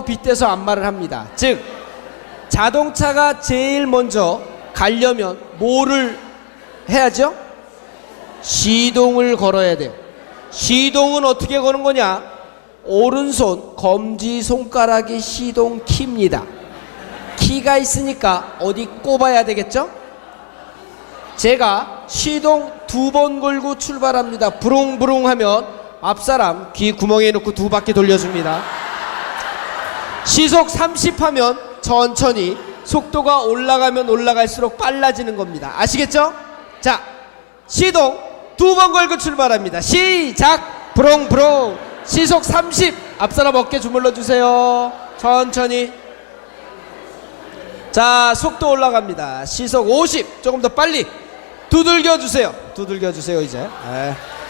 거하고 빗대서 안말을 합니다. 즉 자동차가 제일 먼저 가려면 뭐를 해야죠? 시동을 걸어야 돼요. 시동은 어떻게 거는 거냐? 오른손 검지손가락이 시동 키입니다. 키가 있으니까 어디 꼽아야 되겠죠? 제가 시동 2번 걸고 출발합니다. 부릉부릉 하면 앞사람 귀 구멍에 넣고 2바퀴 돌려줍니다. 시속 30 하면 천천히, 속도가 올라가면 올라갈수록 빨라지는 겁니다. 아시겠죠? 자, 시동 2번 걸고 출발합니다. 시작! 부릉부릉. 시속 30. 앞사람 어깨 주물러 주세요. 천천히. 자, 속도 올라갑니다. 시속 50. 조금 더 빨리 두들겨 주세요. 두들겨 주세요. 이제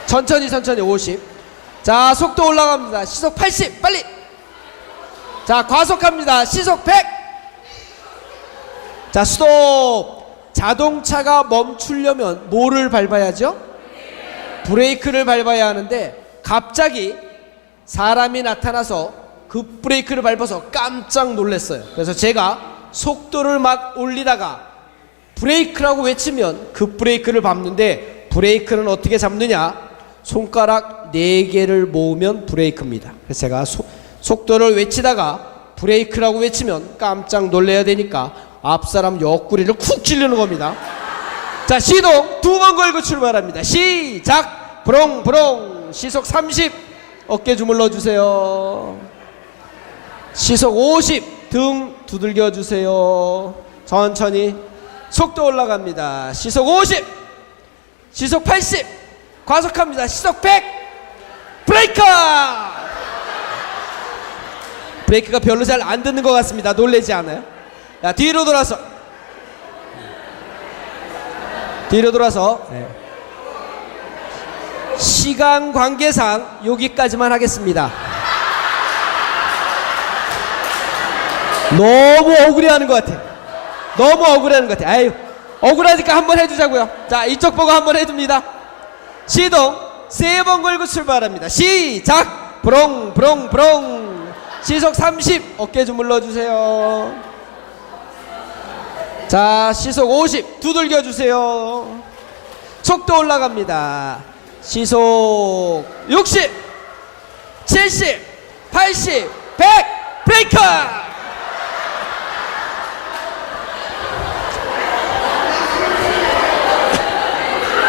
천천히 50. 자, 속도 올라갑니다. 시속 80. 빨리. 자, 과속합니다. 시속 100. 자, 스톱. 자동차가 멈추려면 뭐를 밟아야죠? 브레이크를 밟아야 하는데 갑자기 사람이 나타나서 급브레이크를 밟아서 깜짝 놀랐어요. 그래서 제가 속도를 막 올리다가 브레이크라고 외치면 급브레이크를 밟는데, 브레이크는 어떻게 잡느냐? 손가락 4개를 모으면 브레이크입니다. 그래서 제가 속도를 외치다가 브레이크라고 외치면 깜짝 놀래야 되니까 앞사람 옆구리를 쿡 찔르는 겁니다. 자, 시동 2번 걸고 출발합니다. 시작! 부릉부릉. 시속 30. 어깨 주물러 주세요. 시속 50. 등 두들겨 주세요. 천천히. 속도 올라갑니다. 시속 50. 시속 80. 과속합니다. 시속 100. 브레이크! 브레이크가 별로 잘 안 듣는 것 같습니다. 놀라지 않아요? 자, 뒤로 돌아서. 뒤로 돌아서. 시간 관계상 여기까지만 하겠습니다. 너무 억울해하는 것 같아. 너무 억울해하는 것 같아. 아유, 억울하니까 한번 해주자고요. 자, 이쪽 보고 한번 해줍니다. 시동 3번 걸고 출발합니다. 시작! 부릉부릉부릉. 시속 30. 어깨 주물러 주세요. 자, 시속 50. 두들겨 주세요. 속도 올라갑니다. 시속 60, 70, 80, 100. 브레이크!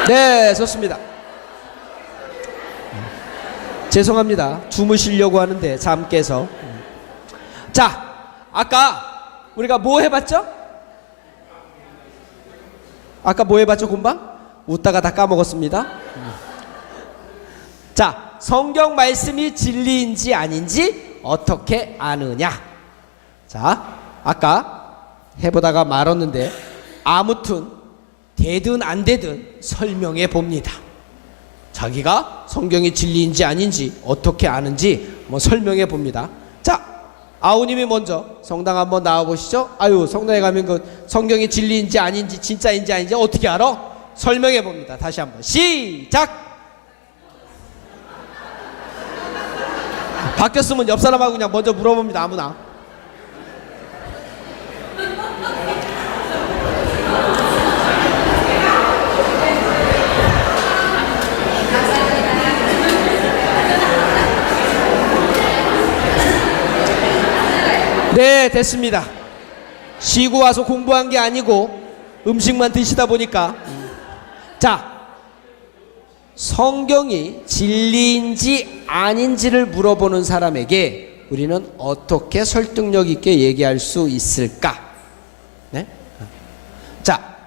네, 좋습니다. 죄송합니다. 주무시려고 하는데 잠 깨서. 자, 아까 우리가 뭐 해봤죠? 아까 뭐 해봤죠, 금방? 웃다가 다 까먹었습니다. 자, 성경 말씀이 진리인지 아닌지 어떻게 아느냐? 자, 아까 해보다가 말았는데 아무튼 되든 안 되든 설명해 봅니다. 자기가 성경이 진리인지 아닌지 어떻게 아는지 한번 설명해 봅니다. 자, 아우님이 먼저 성당 한번 나와 보시죠. 아유, 성당에 가면 그 성경이 진리인지 아닌지 진짜인지 아닌지 어떻게 알아? 설명해 봅니다. 다시 한번 시작. 바뀌었으면 옆 사람하고 그냥 먼저 물어봅니다. 아무나. 네, 됐습니다. 쉬고 와서 공부한 게 아니고 음식만 드시다 보니까. 자, 성경이 진리인지 아닌지를 물어보는 사람에게 우리는 어떻게 설득력 있게 얘기할 수 있을까? 네? 자,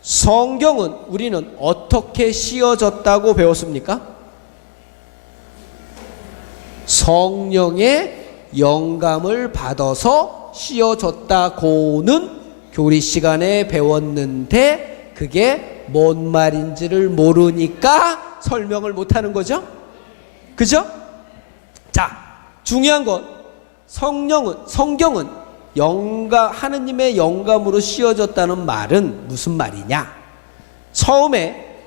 성경은 우리는 어떻게 씌어졌다고 배웠습니까? 성령의 영감을 받아서 씌어졌다고는 교리 시간에 배웠는데 그게 뭔 말인지를 모르니까 설명을 못하는 거죠. 그죠? 자, 중요한 건 성경은 하느님의 영감으로 씌어졌다는 말은 무슨 말이냐? 처음에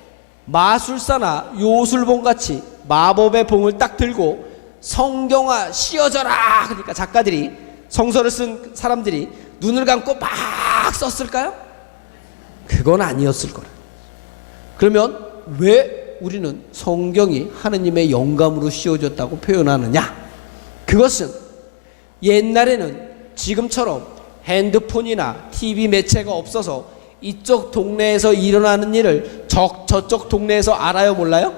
마술사나 요술봉같이 마법의 봉을 딱 들고 성경아 씌어져라 그러니까 작가들이, 성서를 쓴 사람들이 눈을 감고 막 썼을까요? 그건 아니었을 거라. 그러면 왜 우리는 성경이 하느님의 영감으로 씌워졌다고 표현하느냐? 그것은 옛날에는 지금처럼 핸드폰이나 TV 매체가 없어서 이쪽 동네에서 일어나는 일을 저쪽 동네에서 알아요, 몰라요?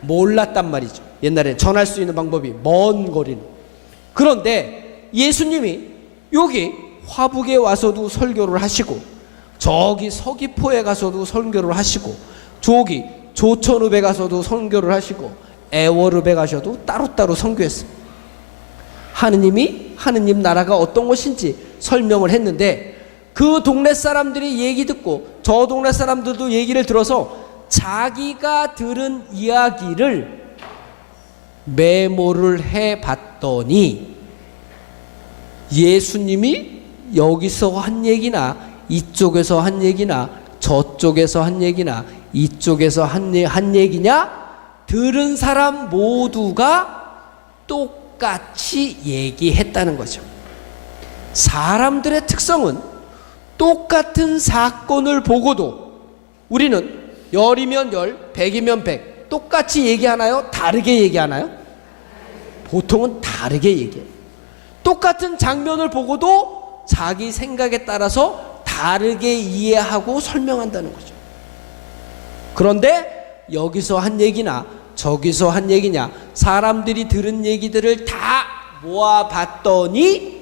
몰랐단 말이죠. 옛날에 전할 수 있는 방법이 먼 거리는. 그런데 예수님이 여기 화북에 와서도 설교를 하시고, 저기 서귀포에 가서도 설교를 하시고, 저기 조천읍에 가서도 설교를 하시고, 애월읍에 가셔도 따로따로 선교했습니다. 하느님 나라가 어떤 것인지 설명을 했는데, 그 동네 사람들이 얘기 듣고 저 동네 사람들도 얘기를 들어서 자기가 들은 이야기를 메모를 해봤더니 예수님이 여기서 한 얘기나 이쪽에서 한 얘기나 저쪽에서 한 얘기나 이쪽에서 한 얘기냐, 들은 사람 모두가 똑같이 얘기했다는 거죠. 사람들의 특성은 똑같은 사건을 보고도 우리는 열이면 열, 백이면 백 똑같이 얘기하나요? 다르게 얘기하나요? 보통은 다르게 얘기해요. 똑같은 장면을 보고도 자기 생각에 따라서 다르게 이해하고 설명한다는 거죠. 그런데 여기서 한 얘기나 저기서 한 얘기냐, 사람들이 들은 얘기들을 다 모아봤더니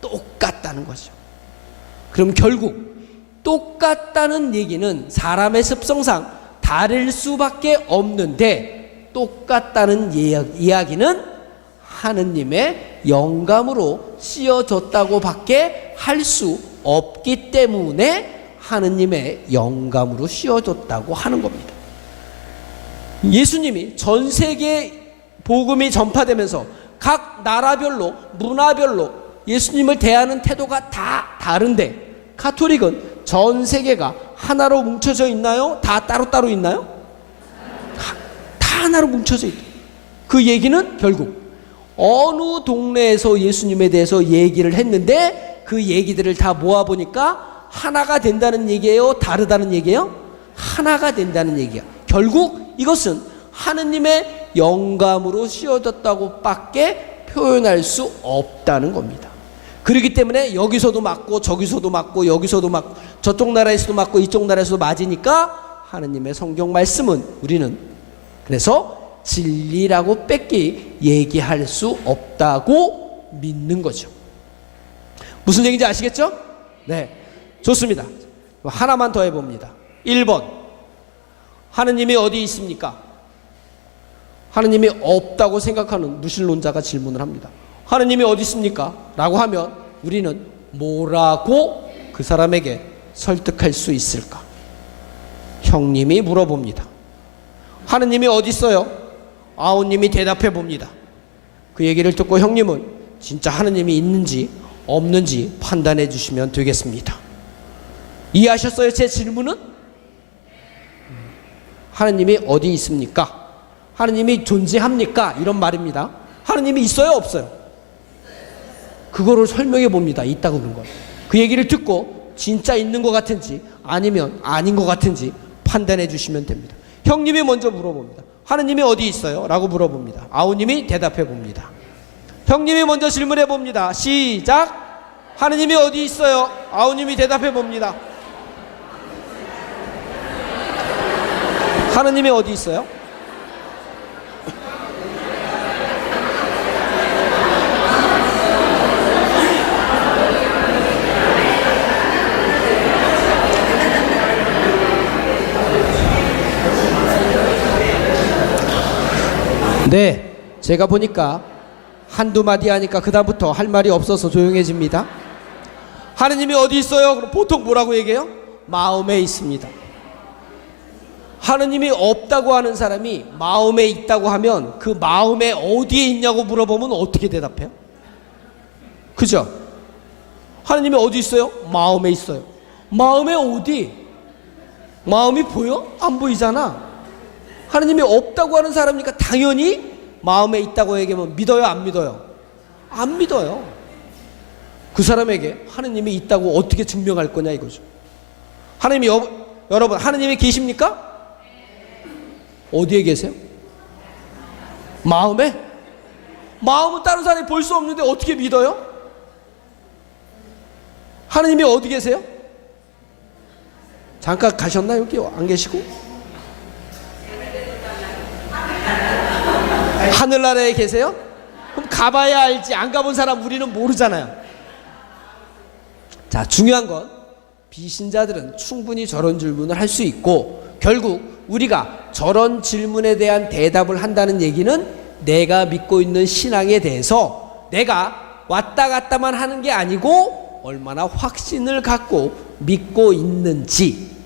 똑같다는 거죠. 그럼 결국 똑같다는 얘기는 사람의 습성상 다를 수밖에 없는데, 똑같다는 이야기는 하느님의 영감으로 씌어졌다고 밖에 할 수 없기 때문에 하느님의 영감으로 씌어졌다고 하는 겁니다. 예수님이 전 세계에 복음이 전파되면서 각 나라별로 문화별로 예수님을 대하는 태도가 다 다른데, 가톨릭은 전 세계가 하나로 뭉쳐져 있나요? 다 따로따로 있나요? 다 하나로 뭉쳐져 있다. 그 얘기는 결국 어느 동네에서 예수님에 대해서 얘기를 했는데 그 얘기들을 다 모아보니까 하나가 된다는 얘기예요? 다르다는 얘기예요? 하나가 된다는 얘기야. 결국 이것은 하느님의 영감으로 씌워졌다고 밖에 표현할 수 없다는 겁니다. 그렇기 때문에 여기서도 맞고 저기서도 맞고 여기서도 맞고 저쪽 나라에서도 맞고 이쪽 나라에서도 맞으니까 하느님의 성경 말씀은 우리는 그래서 진리라고 뺏기 얘기할 수 없다고 믿는 거죠. 무슨 얘기인지 아시겠죠? 네, 좋습니다. 하나만 더 해봅니다. 1번, 하느님이 어디 있습니까? 하느님이 없다고 생각하는 무신론자가 질문을 합니다. 하느님이 어디 있습니까? 라고 하면 우리는 뭐라고 그 사람에게 설득할 수 있을까? 형님이 물어봅니다. 하느님이 어디 있어요? 아우님이 대답해 봅니다. 그 얘기를 듣고 형님은 진짜 하느님이 있는지 없는지 판단해 주시면 되겠습니다. 이해하셨어요? 제 질문은? 하느님이 어디 있습니까? 하느님이 존재합니까? 이런 말입니다. 하느님이 있어요? 없어요? 그거를 설명해 봅니다. 있다고 그런 걸. 그 얘기를 듣고 진짜 있는 것 같은지 아니면 아닌 것 같은지 판단해 주시면 됩니다. 형님이 먼저 물어봅니다. 하느님이 어디 있어요? 라고 물어봅니다. 아우님이 대답해 봅니다. 형님이 먼저 질문해 봅니다. 시작. 하느님이 어디 있어요? 아우님이 대답해 봅니다. 하느님이 어디 있어요? 네, 제가 보니까 한두 마디 하니까 그다음부터 할 말이 없어서 조용해집니다. 하느님이 어디 있어요? 그럼 보통 뭐라고 얘기해요? 마음에 있습니다. 하느님이 없다고 하는 사람이 마음에 있다고 하면 그 마음에 어디에 있냐고 물어보면 어떻게 대답해요? 그죠? 하느님이 어디 있어요? 마음에 있어요. 마음에 어디? 마음이 보여? 안 보이잖아. 하느님이 없다고 하는 사람이니까 당연히 마음에 있다고 얘기하면 믿어요, 안 믿어요? 안 믿어요. 그 사람에게 하느님이 있다고 어떻게 증명할 거냐 이거죠. 여러분 하느님이 계십니까? 어디에 계세요? 마음에? 마음은 다른 사람이 볼 수 없는데 어떻게 믿어요? 하느님이 어디 계세요? 잠깐 가셨나 여기 안 계시고? 하늘나라에 계세요? 그럼 가봐야 알지. 안 가본 사람 우리는 모르잖아요. 자, 중요한 건 비신자들은 충분히 저런 질문을 할 수 있고, 결국 우리가 저런 질문에 대한 대답을 한다는 얘기는 내가 믿고 있는 신앙에 대해서 내가 왔다 갔다만 하는 게 아니고 얼마나 확신을 갖고 믿고 있는지,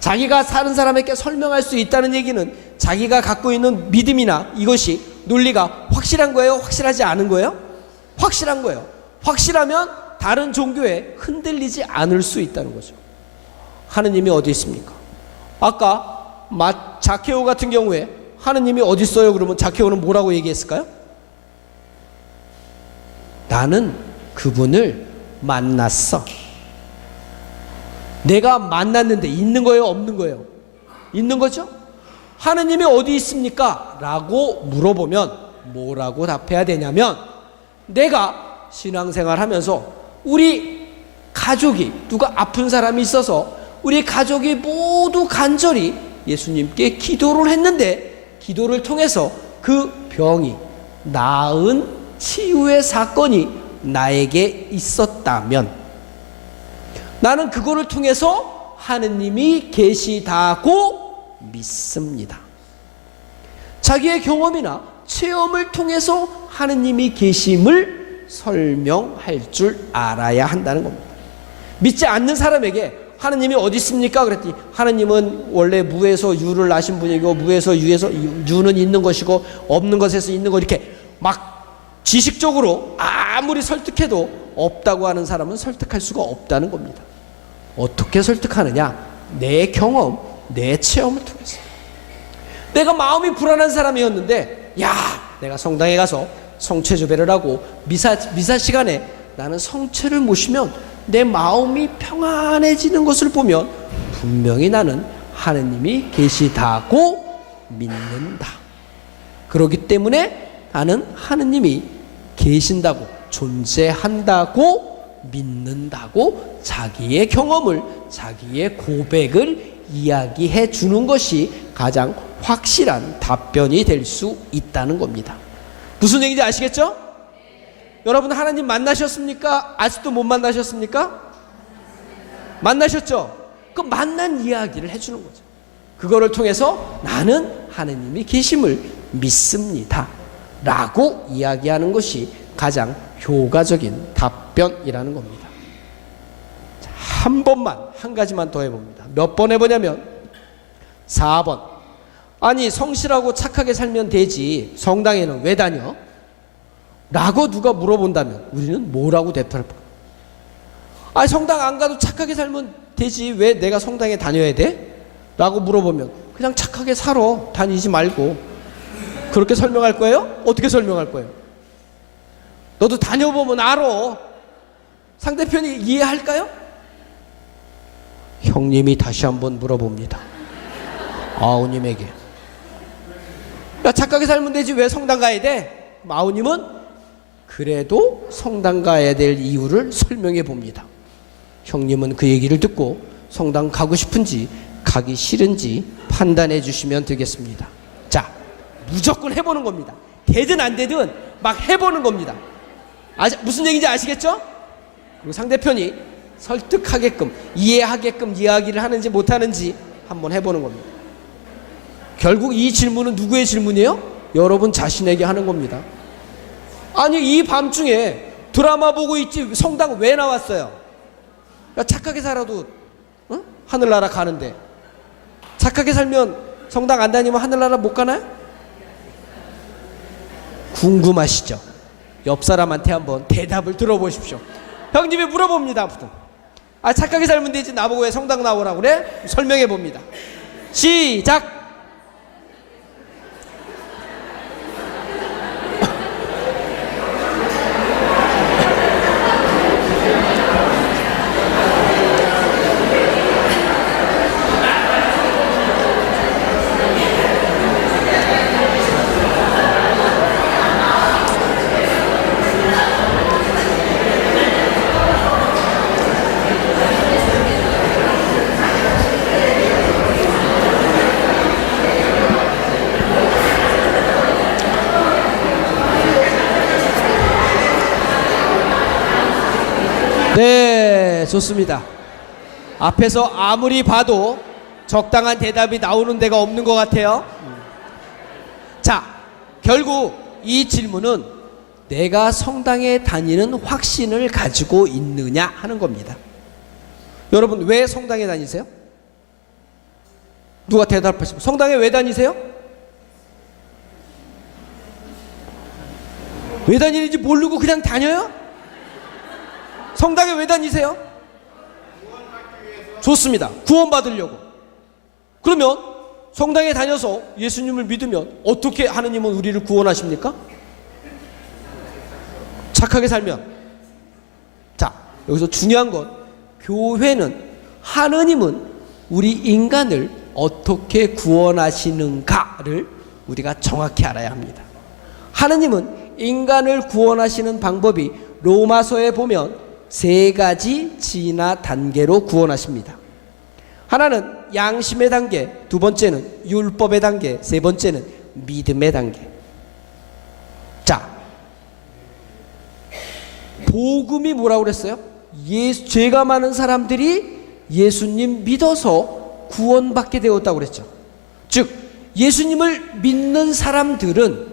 자기가 사는 사람에게 설명할 수 있다는 얘기는 자기가 갖고 있는 믿음이나 이것이 논리가 확실한 거예요? 확실하지 않은 거예요? 확실한 거예요. 확실하면 다른 종교에 흔들리지 않을 수 있다는 거죠. 하느님이 어디 있습니까? 아까 자케오 같은 경우에 하느님이 어디 있어요? 그러면 자케오는 뭐라고 얘기했을까요? 나는 그분을 만났어. 내가 만났는데 있는 거예요? 없는 거예요? 있는 거죠? 하느님이 어디 있습니까? 라고 물어보면 뭐라고 답해야 되냐면, 내가 신앙생활 하면서 우리 가족이 누가 아픈 사람이 있어서 우리 가족이 모두 간절히 예수님께 기도를 했는데 기도를 통해서 그 병이 나은 치유의 사건이 나에게 있었다면 나는 그거를 통해서 하느님이 계시다고 믿습니다. 자기의 경험이나 체험을 통해서 하느님이 계심을 설명할 줄 알아야 한다는 겁니다. 믿지 않는 사람에게 하느님이 어디 있습니까? 그랬더니 하느님은 원래 무에서 유를 나신 분이고 무에서 유는 있는 것이고 없는 것에서 있는 것, 이렇게 막 지식적으로 아무리 설득해도 없다고 하는 사람은 설득할 수가 없다는 겁니다. 어떻게 설득하느냐? 내 경험, 내 체험을 통해서. 내가 마음이 불안한 사람이었는데, 내가 성당에 가서 성체 조배를 하고 미사 시간에 나는 성체를 모시면 내 마음이 평안해지는 것을 보면 분명히 나는 하느님이 계시다고 믿는다. 그렇기 때문에 나는 하느님이 계신다고, 존재한다고 믿는다고 자기의 경험을, 자기의 고백을 이야기해 주는 것이 가장 확실한 답변이 될 수 있다는 겁니다. 무슨 얘기인지 아시겠죠? 여러분 하나님 만나셨습니까? 아직도 못 만나셨습니까? 만나셨죠? 그 만난 이야기를 해주는 거죠. 그거를 통해서 나는 하느님이 계심을 믿습니다 라고 이야기하는 것이 가장 효과적인 답변이라는 겁니다. 자, 한 가지만 더 해봅니다. 몇 번 해보냐면 4번. 아니 성실하고 착하게 살면 되지 성당에는 왜 다녀? 라고 누가 물어본다면 우리는 뭐라고 대답할까? 아니 성당 안 가도 착하게 살면 되지 왜 내가 성당에 다녀야 돼? 라고 물어보면 그냥 착하게 살아, 다니지 말고. 그렇게 설명할 거예요? 어떻게 설명할 거예요? 너도 다녀보면 알아. 상대편이 이해할까요? 형님이 다시 한번 물어봅니다. 아우님에게. 야, 착하게 살면 되지 왜 성당 가야 돼? 아우님은 그래도 성당 가야 될 이유를 설명해 봅니다. 형님은 그 얘기를 듣고 성당 가고 싶은지 가기 싫은지 판단해 주시면 되겠습니다. 자, 무조건 해보는 겁니다. 되든 안 되든 막 해보는 겁니다. 무슨 얘기인지 아시겠죠? 그리고 상대편이 설득하게끔, 이해하게끔 이야기를 하는지 못하는지 한번 해보는 겁니다. 결국 이 질문은 누구의 질문이에요? 여러분 자신에게 하는 겁니다. 아니 이 밤중에 드라마 보고 있지 성당 왜 나왔어요? 야, 착하게 살아도 하늘나라 가는데, 착하게 살면 성당 안 다니면 하늘나라 못 가나요? 궁금하시죠? 옆 사람한테 한번 대답을 들어보십시오. 형님이 물어봅니다. 착하게 살면 되지 나보고 왜 성당 나오라고 그래? 설명해 봅니다. 시작. 네, 좋습니다. 앞에서 아무리 봐도 적당한 대답이 나오는 데가 없는 것 같아요. 자, 결국 이 질문은 내가 성당에 다니는 확신을 가지고 있느냐 하는 겁니다. 여러분, 왜 성당에 다니세요? 누가 대답하시면 성당에 왜 다니세요? 왜 다니는지 모르고 그냥 다녀요? 성당에 왜 다니세요? 좋습니다. 구원받으려고. 그러면 성당에 다녀서 예수님을 믿으면 어떻게 하느님은 우리를 구원하십니까? 착하게 살면. 자, 여기서 중요한 건 교회는 하느님은 우리 인간을 어떻게 구원하시는가를 우리가 정확히 알아야 합니다. 하느님은 인간을 구원하시는 방법이 로마서에 보면 3가지 지나 단계로 구원하십니다. 하나는 양심의 단계, 두 번째는 율법의 단계, 세 번째는 믿음의 단계. 자, 복음이 뭐라고 그랬어요? 죄가 많은 사람들이 예수님 믿어서 구원받게 되었다고 그랬죠. 즉 예수님을 믿는 사람들은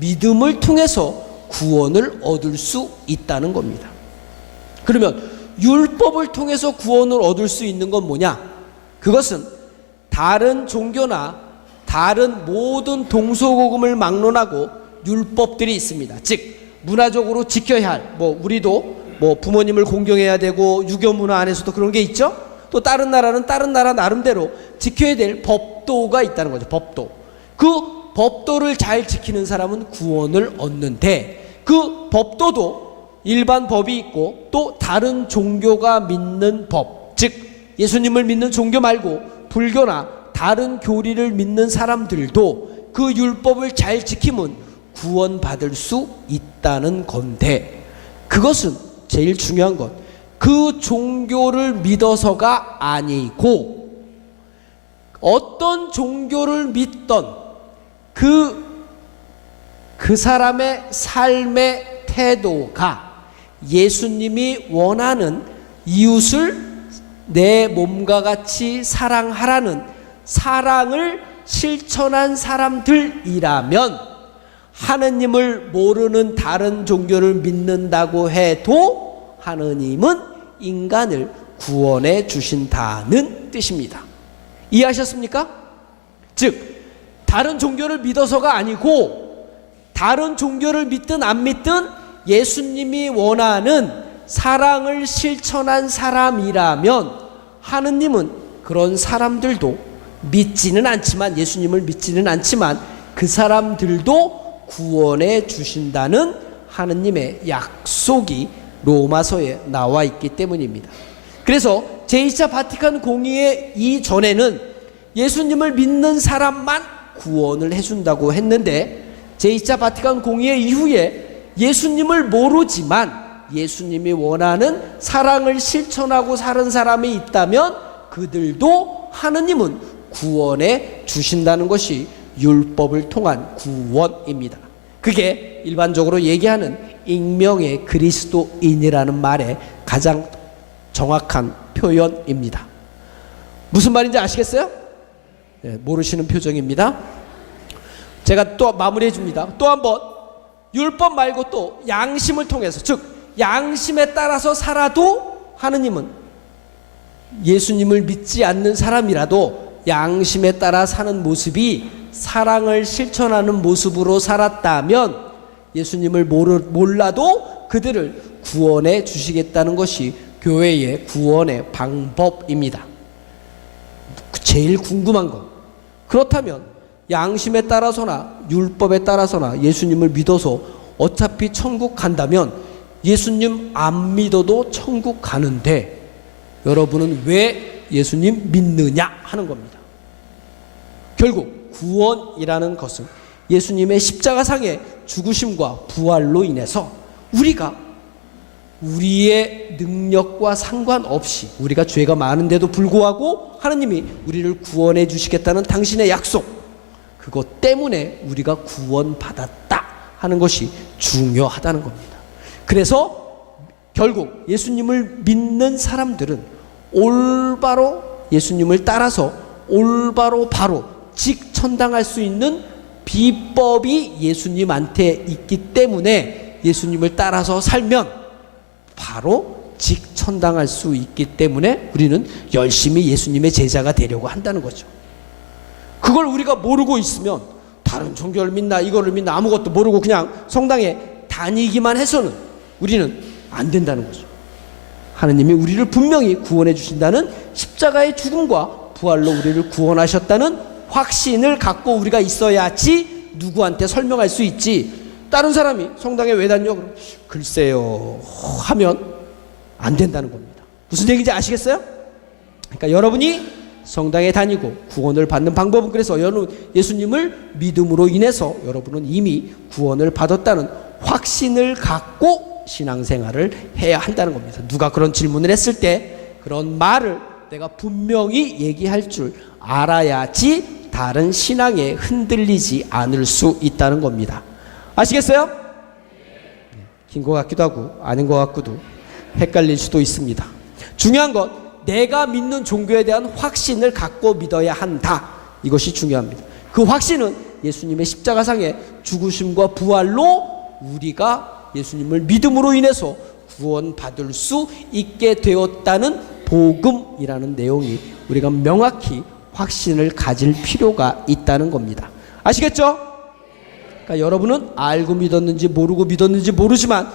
믿음을 통해서 구원을 얻을 수 있다는 겁니다. 그러면 율법을 통해서 구원을 얻을 수 있는 건 뭐냐? 그것은 다른 종교나 다른 모든 동서고금을 막론하고 율법들이 있습니다. 즉 문화적으로 지켜야 할, 우리도 부모님을 공경해야 되고 유교 문화 안에서도 그런 게 있죠. 또 다른 나라는 다른 나라 나름대로 지켜야 될 법도가 있다는 거죠. 법도. 그 법도를 잘 지키는 사람은 구원을 얻는데, 그 법도도 일반 법이 있고 또 다른 종교가 믿는 법, 즉 예수님을 믿는 종교 말고 불교나 다른 교리를 믿는 사람들도 그 율법을 잘 지키면 구원받을 수 있다는 건데, 그것은 제일 중요한 건 그 종교를 믿어서가 아니고 어떤 종교를 믿던 그 사람의 삶의 태도가 예수님이 원하는 이웃을 내 몸과 같이 사랑하라는 사랑을 실천한 사람들이라면, 하느님을 모르는 다른 종교를 믿는다고 해도 하느님은 인간을 구원해 주신다는 뜻입니다. 이해하셨습니까? 즉 다른 종교를 믿어서가 아니고 다른 종교를 믿든 안 믿든 예수님이 원하는 사랑을 실천한 사람이라면 하느님은 그런 사람들도 믿지는 않지만, 예수님을 믿지는 않지만 그 사람들도 구원해 주신다는 하느님의 약속이 로마서에 나와 있기 때문입니다. 그래서 제2차 바티칸 공의회 이전에는 예수님을 믿는 사람만 구원을 해준다고 했는데, 제2차 바티칸 공의회 이후에 예수님을 모르지만 예수님이 원하는 사랑을 실천하고 사는 사람이 있다면 그들도 하느님은 구원해 주신다는 것이 율법을 통한 구원입니다. 그게 일반적으로 얘기하는 익명의 그리스도인이라는 말의 가장 정확한 표현입니다. 무슨 말인지 아시겠어요? 네, 모르시는 표정입니다. 제가 또 마무리해 줍니다. 또 한번 율법 말고 또 양심을 통해서, 즉 양심에 따라서 살아도 하느님은 예수님을 믿지 않는 사람이라도 양심에 따라 사는 모습이 사랑을 실천하는 모습으로 살았다면 예수님을 몰라도 그들을 구원해 주시겠다는 것이 교회의 구원의 방법입니다. 제일 궁금한 건, 그렇다면 양심에 따라서나 율법에 따라서나 예수님을 믿어서 어차피 천국 간다면 예수님 안 믿어도 천국 가는데 여러분은 왜 예수님 믿느냐 하는 겁니다. 결국 구원이라는 것은 예수님의 십자가상의 죽으심과 부활로 인해서 우리가 우리의 능력과 상관없이, 우리가 죄가 많은데도 불구하고 하느님이 우리를 구원해 주시겠다는 당신의 약속, 그것 때문에 우리가 구원받았다 하는 것이 중요하다는 겁니다. 그래서 결국 예수님을 믿는 사람들은 올바로 예수님을 따라서 올바로 바로 직천당할 수 있는 비법이 예수님한테 있기 때문에 예수님을 따라서 살면 바로 직천당할 수 있기 때문에 우리는 열심히 예수님의 제자가 되려고 한다는 거죠. 그걸 우리가 모르고 있으면 다른 종교를 믿나 이거를 믿나 아무것도 모르고 그냥 성당에 다니기만 해서는 우리는 안 된다는 거죠. 하느님이 우리를 분명히 구원해 주신다는 십자가의 죽음과 부활로 우리를 구원하셨다는 확신을 갖고 우리가 있어야지 누구한테 설명할 수 있지. 다른 사람이 성당에 왜 다녀? 그럼 글쎄요 하면 안 된다는 겁니다. 무슨 얘기인지 아시겠어요? 그러니까 여러분이 성당에 다니고 구원을 받는 방법은 그래서 여러분 예수님을 믿음으로 인해서 여러분은 이미 구원을 받았다는 확신을 갖고 신앙생활을 해야 한다는 겁니다. 누가 그런 질문을 했을 때 그런 말을 내가 분명히 얘기할 줄 알아야지 다른 신앙에 흔들리지 않을 수 있다는 겁니다. 아시겠어요? 긴 것 같기도 하고 아닌 것 같고도 헷갈릴 수도 있습니다. 중요한 건 내가 믿는 종교에 대한 확신을 갖고 믿어야 한다. 이것이 중요합니다. 그 확신은 예수님의 십자가상의 죽으심과 부활로 우리가 예수님을 믿음으로 인해서 구원받을 수 있게 되었다는 복음이라는 내용이 우리가 명확히 확신을 가질 필요가 있다는 겁니다. 아시겠죠? 그러니까 여러분은 알고 믿었는지 모르고 믿었는지 모르지만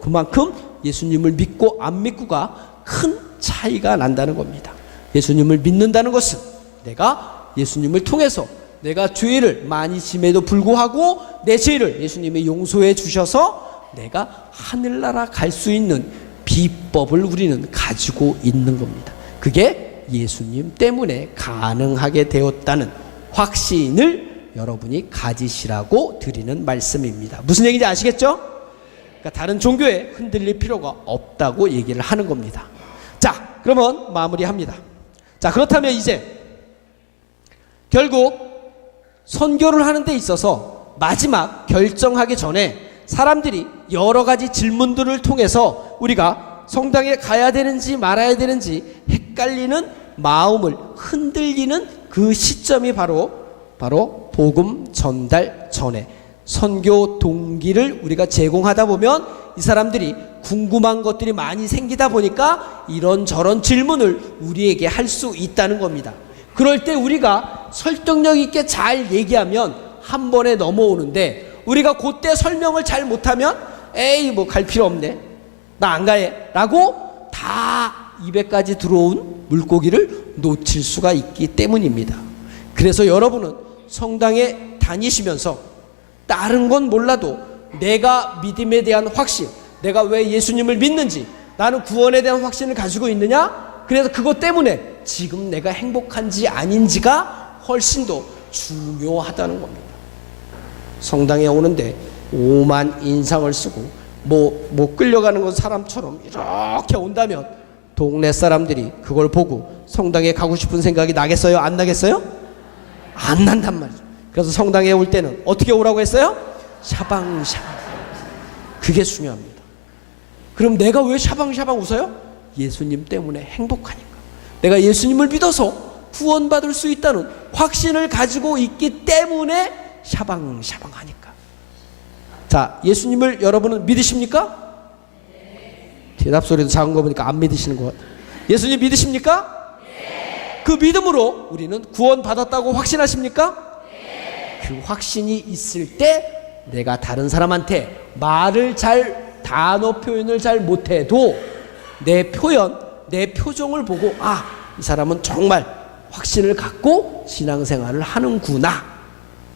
그만큼 예수님을 믿고 안 믿고가 큰 차이가 난다는 겁니다. 예수님을 믿는다는 것은 내가 예수님을 통해서 내가 죄를 많이 짐에도 불구하고 내 죄를 예수님이 용서해 주셔서 내가 하늘나라 갈 수 있는 비법을 우리는 가지고 있는 겁니다. 그게 예수님 때문에 가능하게 되었다는 확신을 여러분이 가지시라고 드리는 말씀입니다. 무슨 얘기인지 아시겠죠? 그러니까 다른 종교에 흔들릴 필요가 없다고 얘기를 하는 겁니다. 자, 그러면 마무리합니다. 자, 그렇다면 이제 결국 선교를 하는 데 있어서 마지막 결정하기 전에 사람들이 여러 가지 질문들을 통해서 우리가 성당에 가야 되는지 말아야 되는지 헷갈리는 마음을 흔들리는 그 시점이 바로 복음 전달 전에 선교 동기를 우리가 제공하다 보면 이 사람들이 궁금한 것들이 많이 생기다 보니까 이런저런 질문을 우리에게 할 수 있다는 겁니다. 그럴 때 우리가 설득력 있게 잘 얘기하면 한 번에 넘어오는데 우리가 그때 설명을 잘 못하면 에이 뭐 갈 필요 없네 나 안 가해 라고 다 입에까지 들어온 물고기를 놓칠 수가 있기 때문입니다. 그래서 여러분은 성당에 다니시면서 다른 건 몰라도 내가 믿음에 대한 확신, 내가 왜 예수님을 믿는지, 나는 구원에 대한 확신을 가지고 있느냐? 그래서 그것 때문에 지금 내가 행복한지 아닌지가 훨씬 더 중요하다는 겁니다. 성당에 오는데 오만 인상을 쓰고 뭐 끌려가는 건 사람처럼 이렇게 온다면 동네 사람들이 그걸 보고 성당에 가고 싶은 생각이 나겠어요? 안 나겠어요? 안 난단 말이죠. 그래서 성당에 올 때는 어떻게 오라고 했어요? 샤방샤방. 그게 중요합니다. 그럼 내가 왜 샤방샤방 웃어요? 예수님 때문에 행복하니까. 내가 예수님을 믿어서 구원받을 수 있다는 확신을 가지고 있기 때문에 샤방샤방 하니까. 자, 예수님을 여러분은 믿으십니까? 대답 소리도 작은 거 보니까 안 믿으시는 것 같아요. 예수님 믿으십니까? 그 믿음으로 우리는 구원받았다고 확신하십니까? 그 확신이 있을 때 내가 다른 사람한테 말을 단어 표현을 잘 못해도 내 표현, 내 표정을 보고 이 사람은 정말 확신을 갖고 신앙생활을 하는구나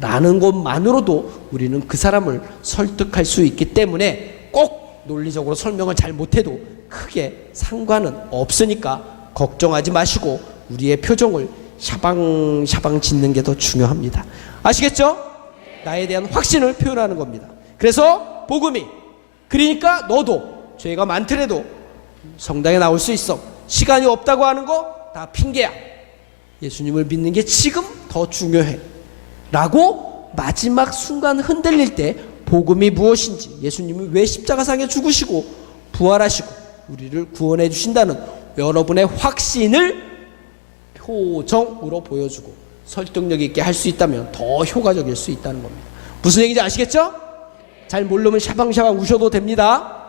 라는 것만으로도 우리는 그 사람을 설득할 수 있기 때문에 꼭 논리적으로 설명을 잘 못해도 크게 상관은 없으니까 걱정하지 마시고 우리의 표정을 샤방샤방 짓는 게 더 중요합니다. 아시겠죠? 나에 대한 확신을 표현하는 겁니다. 그래서 복음이 그러니까 너도 죄가 많더라도 성당에 나올 수 있어. 시간이 없다고 하는 거 다 핑계야. 예수님을 믿는 게 지금 더 중요해 라고 마지막 순간 흔들릴 때 복음이 무엇인지, 예수님이 왜 십자가상에 죽으시고 부활하시고 우리를 구원해 주신다는 여러분의 확신을 표정으로 보여주고 설득력 있게 할 수 있다면 더 효과적일 수 있다는 겁니다. 무슨 얘기인지 아시겠죠? 잘 모르면 샤방샤방 우셔도 됩니다.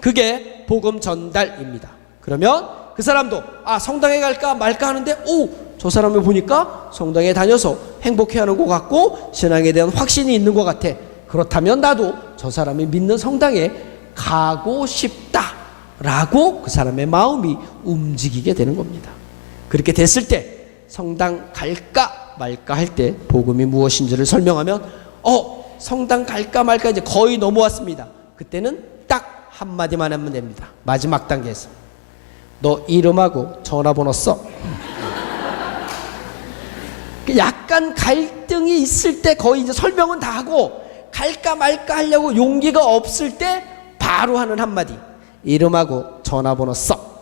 그게 복음 전달입니다. 그러면 그 사람도 성당에 갈까 말까 하는데 저 사람을 보니까 성당에 다녀서 행복해하는 것 같고 신앙에 대한 확신이 있는 것 같아. 그렇다면 나도 저 사람이 믿는 성당에 가고 싶다라고 그 사람의 마음이 움직이게 되는 겁니다. 그렇게 됐을 때 성당 갈까 말까 할 때 복음이 무엇인지를 설명하면 성당 갈까 말까 이제 거의 넘어왔습니다. 그때는 딱 한마디만 하면 됩니다. 마지막 단계에서 너 이름하고 전화번호 써. 약간 갈등이 있을 때 거의 이제 설명은 다 하고 갈까 말까 하려고 용기가 없을 때 바로 하는 한마디, 이름하고 전화번호 써.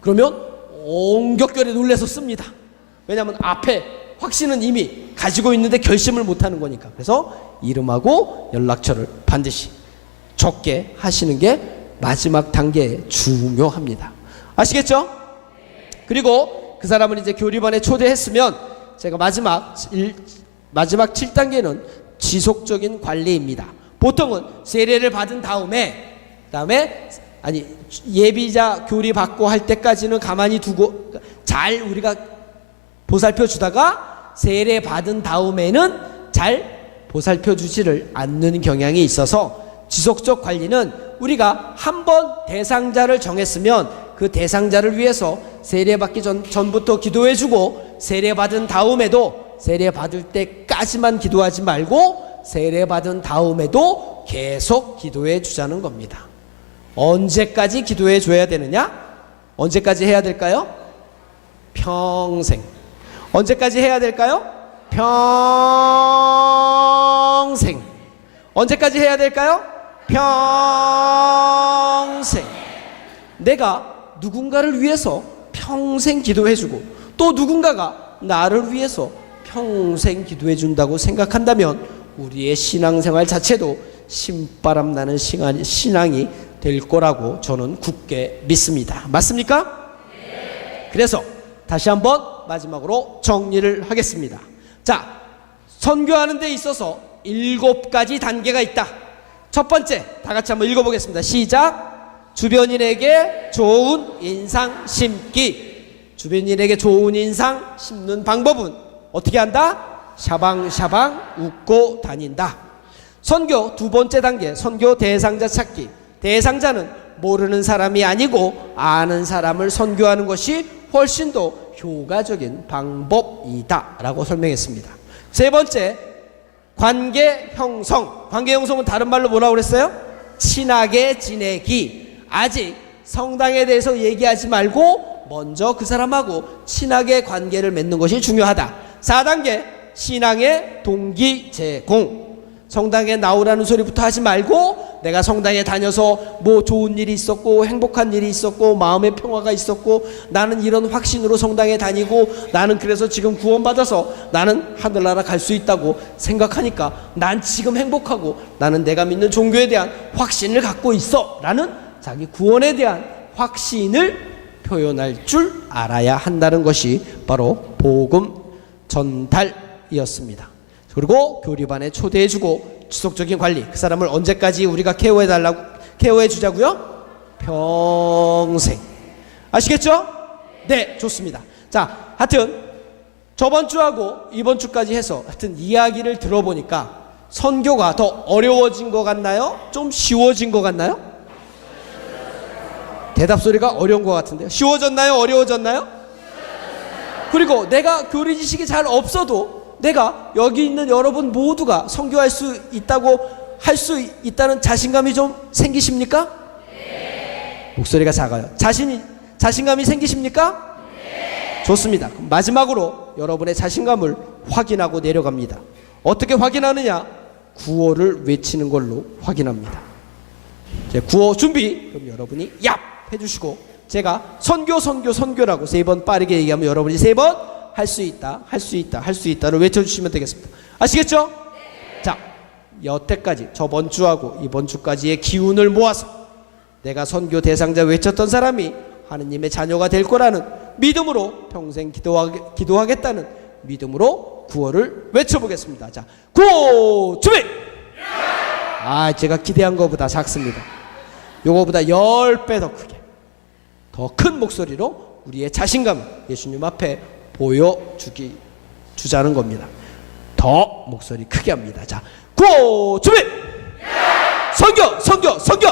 그러면 옹격결에 놀라서 씁니다. 왜냐하면 앞에 확신은 이미 가지고 있는데 결심을 못하는 거니까. 그래서 이름하고 연락처를 반드시 적게 하시는 게 마지막 단계에 중요합니다. 아시겠죠? 그리고 그 사람을 이제 교리반에 초대했으면 제가 마지막 7단계는 지속적인 관리입니다. 보통은 세례를 받은 다음에 예비자 교리 받고 할 때까지는 가만히 두고 잘 우리가 보살펴 주다가 세례 받은 다음에는 잘 보살펴 주지를 않는 경향이 있어서 지속적 관리는 우리가 한번 대상자를 정했으면 그 대상자를 위해서 세례 받기 전부터 기도해 주고 세례 받은 다음에도 세례 받을 때까지만 기도하지 말고 세례 받은 다음에도 계속 기도해 주자는 겁니다. 언제까지 기도해 줘야 되느냐? 언제까지 해야 될까요? 평생. 언제까지 해야 될까요? 평생. 언제까지 해야 될까요? 평생. 내가 누군가를 위해서 평생 기도해 주고 또 누군가가 나를 위해서 평생 기도해 준다고 생각한다면 우리의 신앙생활 자체도 신바람 나는 신앙이 될 거라고 저는 굳게 믿습니다. 맞습니까? 네. 그래서 다시 한번 마지막으로 정리를 하겠습니다. 자, 선교하는 데 있어서 7가지 단계가 있다. 첫 번째, 다 같이 한번 읽어보겠습니다. 시작. 주변인에게 좋은 인상 심기. 주변인에게 좋은 인상 심는 방법은 어떻게 한다? 샤방샤방 웃고 다닌다. 선교 두 번째 단계, 선교 대상자 찾기. 대상자는 모르는 사람이 아니고 아는 사람을 선교하는 것이 훨씬 더 효과적인 방법이다 라고 설명했습니다. 세 번째, 관계 형성. 관계 형성은 다른 말로 뭐라고 그랬어요? 친하게 지내기. 아직 성당에 대해서 얘기하지 말고 먼저 그 사람하고 친하게 관계를 맺는 것이 중요하다. 4단계, 신앙의 동기 제공. 성당에 나오라는 소리부터 하지 말고 내가 성당에 다녀서 뭐 좋은 일이 있었고 행복한 일이 있었고 마음의 평화가 있었고 나는 이런 확신으로 성당에 다니고 나는 그래서 지금 구원받아서 나는 하늘나라 갈 수 있다고 생각하니까 난 지금 행복하고 나는 내가 믿는 종교에 대한 확신을 갖고 있어 라는 자기 구원에 대한 확신을 표현할 줄 알아야 한다는 것이 바로 복음 전달이었습니다. 그리고 교리반에 초대해주고 지속적인 관리, 그 사람을 언제까지 우리가 케어해 주자고요? 평생. 아시겠죠? 네, 좋습니다. 자, 하여튼 저번 주하고 이번 주까지 해서 하여튼 이야기를 들어보니까 선교가 더 어려워진 것 같나요? 좀 쉬워진 것 같나요? 대답 소리가 어려운 것 같은데요. 쉬워졌나요? 어려워졌나요? 그리고 내가 교리 지식이 잘 없어도 내가 여기 있는 여러분 모두가 선교할 수 있다고 할 수 있다는 자신감이 좀 생기십니까? 네. 목소리가 작아요. 자신감이 생기십니까? 네. 좋습니다. 그럼 마지막으로 여러분의 자신감을 확인하고 내려갑니다. 어떻게 확인하느냐? 구호를 외치는 걸로 확인합니다. 이제 구호 준비. 그럼 여러분이 얍 해주시고 제가 선교라고 3번 빠르게 얘기하면 여러분이 3번 할 수 있다, 할 수 있다, 할 수 있다를 외쳐주시면 되겠습니다. 아시겠죠? 네. 자, 여태까지 저번 주하고 이번 주까지의 기운을 모아서 내가 선교 대상자 외쳤던 사람이 하느님의 자녀가 될 거라는 믿음으로 평생 기도하겠다는 믿음으로 구호를 외쳐보겠습니다. 자, 구호 준비! 아, 제가 기대한 것보다 작습니다. 요거보다 10배 더 크게, 더 큰 목소리로 우리의 자신감을 예수님 앞에 보여주자는 겁니다. 더 목소리 크게 합니다. 자, 구호 준비! 선교! 선교! 선교!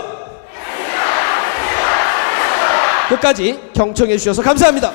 끝까지 경청해 주셔서 감사합니다.